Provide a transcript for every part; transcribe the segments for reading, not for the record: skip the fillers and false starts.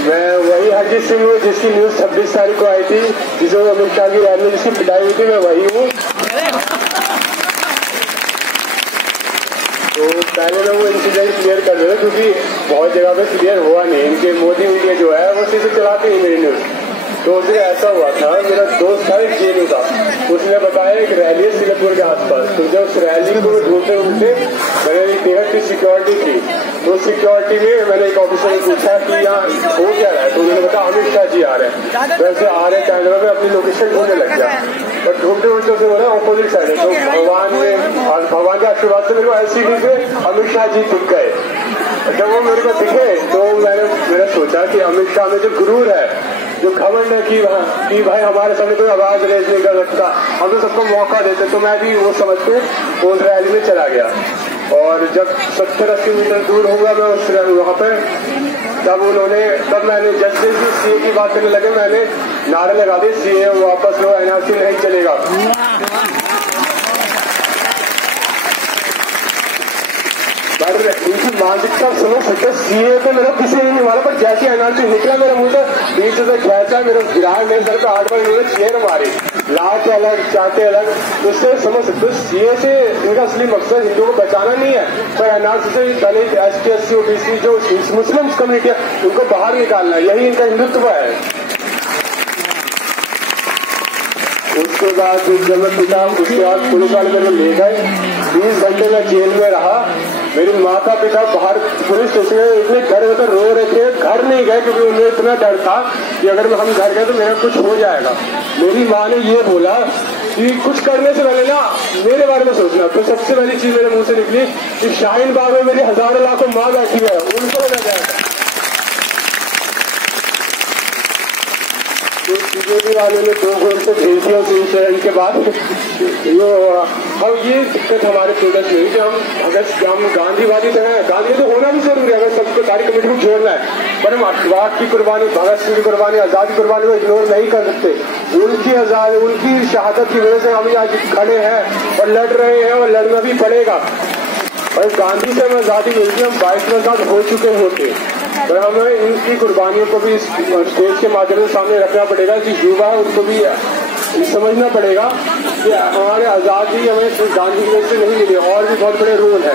मैं वही हरजीत सिंह हूँ जिसकी न्यूज 26 तारीख को आई थी, जिसमें अमित शाह की रैली में जिसकी पिटाई हुई थी, मैं वही हूँ। तो पहले मैं वो इंसिडेंट क्लियर कर रहा था क्योंकि बहुत जगह पे क्लियर हुआ नहीं। इनके मोदी मीडिया जो है वो सीधे चलाते ही मेरी न्यूज। तो उसमें ऐसा हुआ था, मेरा दोस्त था एक जेलू था, उसने बताया एक रैली है सिंगापुर के आसपास। तो जब उस रैली को ढूंढते ढूंढते मैंने देखा कि सिक्योरिटी थी। तो सिक्योरिटी में मैंने एक ऑफिसर से पूछा कि यहाँ हो क्या रहा है। तो उन्होंने बताया अमित शाह जी आ रहे हैं। वैसे आ रहे कैमरा में अपनी लोकेशन ढूंढने लग गया और ढूंढते ढूंढते उसे बोला ऑपोजिट साइड है। तो भगवान के आशीर्वाद से मेरे को एलसीडी पे अमित शाह जी दिख गए। जब वो मेरे को दिखे तो मैंने सोचा कि अमित शाह में जो गुरूर है, जो घमंड है कि भाई हमारे सामने कोई आवाज रेज नहीं कर सकता, हम तो सबको मौका देते। तो मैं भी वो समझ के उस रैली में चला गया और जब 70-80 मीटर दूर होगा मैं उस वहां पे, तब मैंने जैसे भी सीए की बात करने लगे मैंने नारे लगा दिए, सीए वापस लो, एनआरसी नहीं चलेगा। पर इनकी मानसिकता समझ सकते, सीए तो मेरा किसी ने नहीं मारा, पर जैसे एनआरसी निकला मेरा मुंह से बीच से खेचा, मेरे गिराए, मेरे सर पे 8 बार इन्होंने चेयर मारी, लात अलग चाटे अलग। तो उससे समझ सकते सीए से इनका असली मकसद हिंदुओं को बचाना नहीं है, पर एनआरसी से दलित, एसटी, एससी, ओबीसी जो मुस्लिम कम्युनिटी है उनको बाहर निकालना, यही इनका हिंदुत्व है। उसके बाद जब मैं पिता, उसके बाद पुलिस वाले मेरे ले गए, 20 घंटे में जेल में रहा। मेरे माता पिता बाहर पुलिस स्टेशन में इतने डर में तो रो रहे थे, घर नहीं गए क्योंकि उन्हें इतना डर था कि अगर हम घर गए तो मेरा कुछ हो जाएगा। मेरी माँ ने ये बोला कि कुछ करने से पहले ना मेरे बारे में सोचना। तो सबसे पहली चीज मेरे मुंह से निकली कि शाहीन बाग में मेरी हजारों लाखों माँ बैठी है, उनको ना जाएगा। बीजेपी वालों ने 2 गोल से भेज दिया उस इंसिडेंट के बाद। अब ये दिक्कत हमारे प्रोडक्ट में कि हम गांधीवादी तो है, गांधी तो होना भी जरूरी है अगर सबको सारी कमेटी को जोड़ना है, पर हम अखबार की कुर्बानी, भगत सिंह की कुर्बानी, आजादी कुर्बानी को इग्नोर नहीं कर सकते। उनकी आजादी, उनकी शहादत की वजह से हम आज खड़े हैं और लड़ रहे हैं और लड़ना भी पड़ेगा। और गांधी से हमें आजादी मिलती, हम 22 वर्ष हो चुके होते, पर हमें इनकी कुर्बानियों को भी स्टेज के माध्यम से सामने रखना पड़ेगा कि युवा उनको भी समझना पड़ेगा कि हमारे आजादी हमें सिर्फ गांधी की वजह से नहीं मिली, और भी बहुत बड़े रोल है।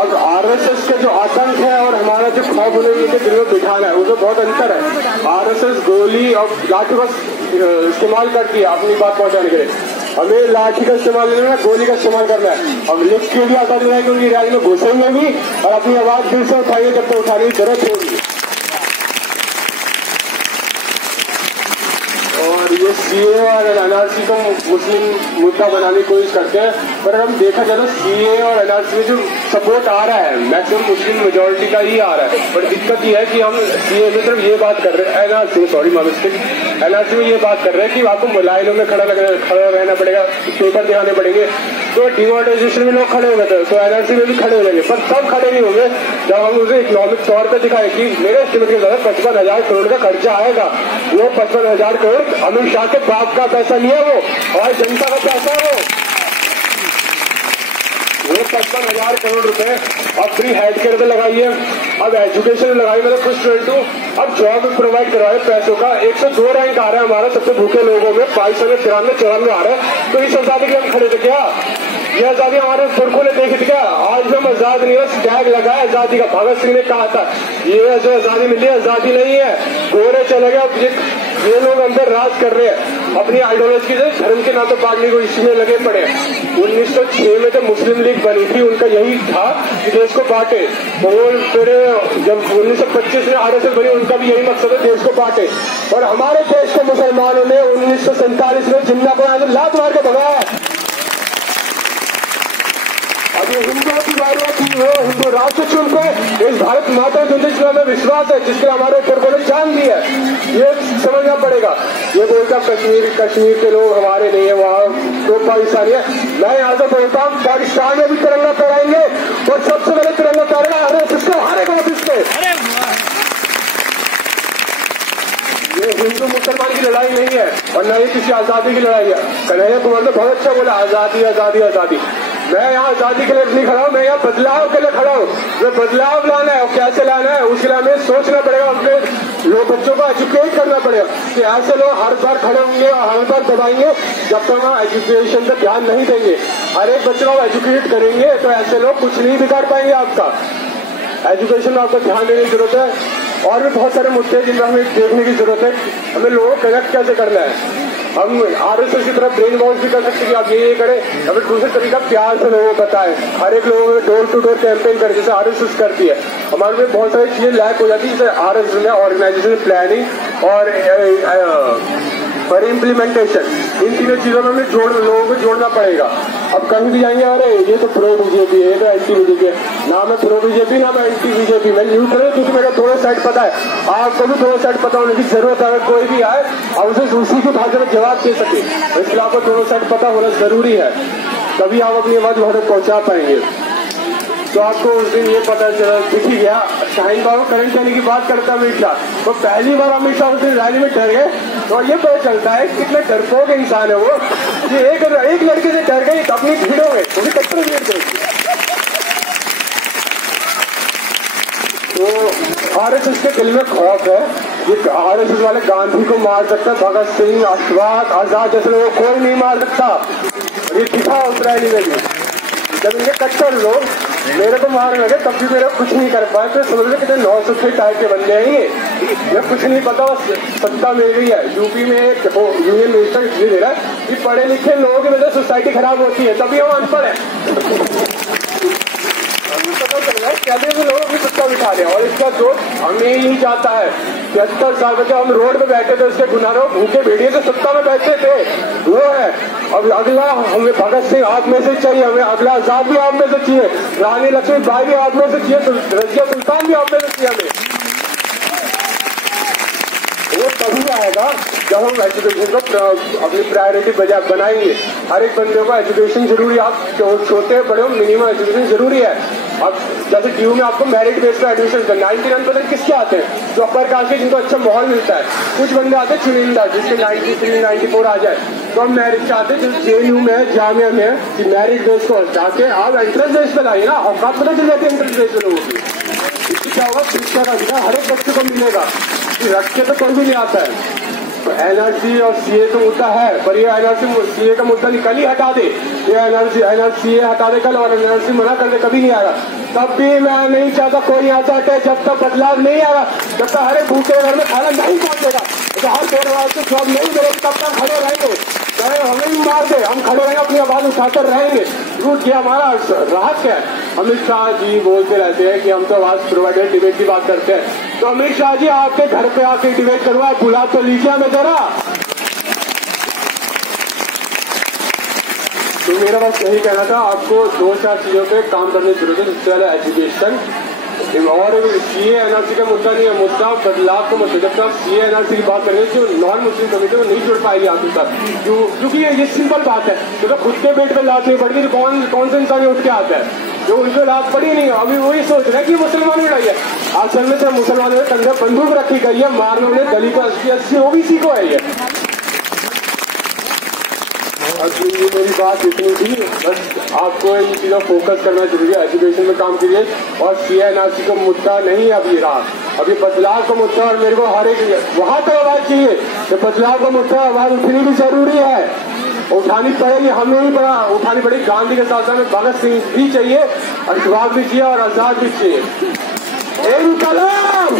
अब आरएसएस का जो आतंक है और हमारा जो खौफ उन्हें उनके दिल में बिठाना है, उसमें बहुत अंतर है। आरएसएस गोली और लाठी बस इस्तेमाल करती है अपनी बात पहुंचाने के लिए, हमें लाठी का इस्तेमाल नहीं करना, गोली का इस्तेमाल करना है। हम लिख के भी आजादी रहे कि उनकी रैली में घुसेंगे भी और अपनी आवाज फिर से उठाइए जब तक उठाने की जरूरत होगी। और ये सीए और एनआरसी को मुस्लिम मुद्दा बनाने की कोशिश करते हैं, पर हम देखा जाए तो सीए और एनआरसी में जो सपोर्ट आ रहा है मैक्सिमम मुस्लिम मेजोरिटी का ही आ रहा है। पर दिक्कत ये है कि हम सीए में सिर्फ ये बात कर रहे हैं, एनआरसी में ये बात कर रहे हैं कि आपको लाइनों में खड़ा रहना पड़ेगा, पेपर दिखाने पड़ेंगे। तो डिमोनेटाइजेशन में लोग खड़े हो गए तो एनआरसी में भी खड़े हो जाएंगे, पर तब खड़े नहीं होंगे जब हम उसे इकोनॉमिक तौर पर दिखाए कि मेरे एस्टिमेट के द्वारा 55,000 करोड़ का खर्चा आएगा। वो 55,000 करोड़ अमित शाह के बाप का पैसा नहीं है, वो और जनता का पैसा है। वो 55,000 करोड़ रुपए अब फ्री हेल्थ केयर पे लगाइए, अब एजुकेशन में लगाइए, मतलब कुछ स्टूडेंट को अब जॉब प्रोवाइड करवाए पैसों का। 102 रैंक आ रहा है हमारा सबसे भूखे लोगों में, 593 आ रहा है। तो इस आजादी के हम खड़े थे क्या? ये आजादी हमारे पुरखों ने देखी थी क्या? आज हम आजाद नहीं है, टैग लगाया आजादी का। भगत सिंह ने कहा था ये जो आजादी मिली है आजादी नहीं है, गोरे चले गए, ये लोग अंदर राज कर रहे हैं अपनी आइडियोलॉजी से, धर्म के नाम पर बांटने को इसमें लगे पड़े। 1906 में तो मुस्लिम लीग बनी थी, उनका यही था कि देश को बांटे। और फिर जब 1925 में आरएसएस बनी, उनका भी यही मकसद है देश को बांटे। और हमारे देश को मुसलमानों ने 1947 में जिन्ना को लात मार के भगाया। अब ये हिंदुओं की बात है कि वो हिंदू राष्ट्र चुन के इस भारत माता जिसमें हमें विश्वास है, जिसके हमारे ऊपर को चांद दी है, ये समझना पड़ेगा। ये बोलता कश्मीर के लोग हमारे नहीं है, वहाँ तो पाकिस्तानी है। मैं यहाँ से बोलता हूँ पाकिस्तान में भी तिरंगा फहराएंगे और सबसे पहले तिरंगा फहराएगा अरे किसको हारेगा ऑफिस पे। ये हिंदू मुसलमान की लड़ाई नहीं है और न ही किसी आजादी की लड़ाई है। कन्हैया कुमार ने बहुत अच्छा बोला आजादी आजादी आजादी। मैं यहाँ आजादी के लिए नहीं खड़ा हूँ, मैं यहाँ बदलाव के लिए खड़ा हूँ। मैं बदलाव लाना है और कैसे लाना है उसके लिए हमें सोचना पड़ेगा, अपने लोग बच्चों को एजुकेट करना पड़ेगा कि ऐसे लोग हर बार खड़े होंगे और हर बार दबाएंगे जब तक हम एजुकेशन पर ध्यान नहीं देंगे। हर एक बच्चे को एजुकेट करेंगे तो ऐसे लोग कुछ नहीं बिगाड़ पाएंगे। आपका एजुकेशन में आपको ध्यान देने की जरूरत है। और भी बहुत सारे मुद्दे हैं जिनमें हमें देखने की जरूरत है। हमें लोगों को कनेक्ट कैसे करना है। हम आरएसएस की तरफ ब्रेन वॉश भी कर सकते हैं कि आप ये करें, हमें दूसरे तरीका प्यार से लोगों को बताएं। हर एक लोगों में डोर टू डोर कैंपेन कर जैसे आरएसएस करती है। हमारे में बहुत सारी चीजें लैक हो जाती है, जैसे आरएसएस में ऑर्गेनाइजेशन प्लानिंग और इम्प्लीमेंटेशन, इन तीनों चीजों में हमें लोगों को जोड़ना पड़ेगा। अब कहीं भी जाएंगे अरे ये तो प्रो बीजेपी है, ये तो एंटी बीजेपी है, ना मैं प्रो बीजेपी ना मैं एंटी बीजेपी, मैं न्यूट्रल, क्योंकि मेरा दोनों साइड पता है। आपको भी दोनों साइड पता होने की जरूरत है। अगर कोई भी आए और उसे उसी की भाषा में जवाब दे सके, इसलिए आपको दोनों साइड पता होना जरूरी है, तभी आप अपनी आवाज वहां तक पहुंचा पाएंगे। तो आपको उस दिन ये पता चला दिख ही गया, शाहीन बाबू करंट देने की बात करता अमित शाह, तो पहली बार अमित शाह उस दिन रैली में डर गए। तो ये पता चलता है कितने डरपोक इंसान है वो, कि एक लड़के से डर गए अपनी भीड़ हो गए, वो भी कट्टर भीड़ देगी। तो आरएसएस के दिल में खौफ है, ये आरएसएस वाले गांधी को मार सकता, भगत सिंह, अशफाक, आजाद जैसे लोगों को कोई नहीं मार सकता। ये दिखा उस रैली में भी, जब इनके कट्टर लोग मेरे को मार लगे तब भी मेरे कुछ नहीं कर पाए। तो समझ लो कितने 900 टाइप के बंदे हैं ये कुछ नहीं पता, बस सत्ता मिल गई है। यूपी में एक यूनियन मिनिस्टर इसलिए दे रहा है कि पढ़े लिखे लोगों की वजह से सोसाइटी खराब होती है, तभी हम अनपढ़ है। पता चल रहा है कैसे वो लोग भी सत्ता बिठा रहे हैं, और इसका दोष हमें ही जाता है। 70 साल बच्चे हम रोड पे बैठे थे, उसके गुनारों भूखे भेड़िए से सत्ता में बैठे थे, वो है। अब अगला हमें भगत सिंह आप में से चाहिए, हमें अगला आजाद भी आप में से चाहिए, रानी लक्ष्मीबाई भी आप में से चाहिए, तो रजिया सुल्तान भी आप में से चाहिए। हमें वो तभी आएगा जब हम एजुकेशन को अपनी प्रायोरिटी बजाय बनाएंगे। हर एक बंदे को एजुकेशन जरूरी है, आप छोटे बड़े हो मिनिमम एजुकेशन जरूरी है। अब जैसे टीयू में आपको मेरिट बेस पर एडमिशन करना, 99% किसके आते हैं? जो अपर कास्ट के, जिनको अच्छा माहौल मिलता है। कुछ बंदे आते हैं चुनिंदा, जिसके 93, 94 आ जाए, तो हम मेरिट चाहते हैं। जो जेएनयू में, जामिया में कि मेरिट बेस को जाके आप एंट्रेंस बेस पे लाइए ना, औकात पता चल जाती है एंट्रेंस बेस पे लोगों की। इससे क्या होगा, शिक्षा का अधिकार हर एक बच्चे को मिलेगा, रख के तो कोई भी नहीं आता है। एनआरसी और सीए का मुद्दा है, पर ये एनआरसी सीए का मुद्दा कल ही हटा दे, ये एनआरसी हटा दे कल, और एनआरसी मना कर दे, कभी नहीं आएगा। तब भी मैं नहीं चाहता कोई यहाँ से हटे जब तक बदलाव नहीं आएगा, जब तक हर एक भूखे घर में खाना नहीं पहुंचेगा, तो हर बेरोजगार को जॉब नहीं मिलेगी, तब तक खड़े रहेंगे। चाहे हमें भी मार दे, हम खड़े रहेंगे, अपनी आवाज उठाकर रहेंगे। रूट किया हमारा राहत क्या है? अमित शाह जी बोलते रहते हैं कि हम तो आवाज प्रोवाइडर डिबेट की बात करते हैं, तो अमित शाह जी आपके घर पे आके डिबेट करूंगा, बुला तो लीजिए हमें जरा। तो मेरा बस यही कहना था, आपको 2-4 चीजों पे काम करने की जरूरत है। सबसे पहले एजुकेशन, और सीए एनआरसी का मुद्दा नहीं है, मुद्दा बदलाव का मुद्दा। जब तक सीए एनआरसी की बात करेंगे जो नॉन मुस्लिम कम्युनिटी को नहीं जुड़ पाएगी आखिर तक, क्योंकि ये सिंपल बात है। तो खुद के पेट पे लात नहीं पड़ती, तो कौन सा इंसान उठ के आता है? जो उनको लात पड़ी नहीं, अभी वही सोच रहे हैं कि मुसलमान लड़ाई है। असल में तो मुसलमानों ने कंधे बंदूक रखी गई है, मारने उन्हें दलित को 80 ओबीसी को है। ये मेरी बात इतनी थी, बस आपको इन चीजों फोकस करना जरूरी है। एजुकेशन में काम कीजिए, और सीएनआरसी का मुद्दा नहीं अभी रहा, अभी बदलाव का मुद्दा, और मेरे को हर एक वहां तक आवाज चाहिए कि बदलाव का मुद्दा आवाज उठनी भी जरूरी है, उठानी पड़ेगी, हमें ही बड़ा उठानी पड़ेगी। गांधी के साथ साथ भगत सिंह भी चाहिए, अशफाक भी चाहिए, और आजाद भी चाहिए। इनकलाब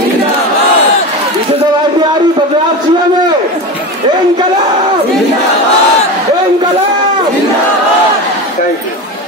पीछे से आवाज नहीं आ रही, बदलाव चाहिए हमें। इनकलाब, इनकलाब। Thank you.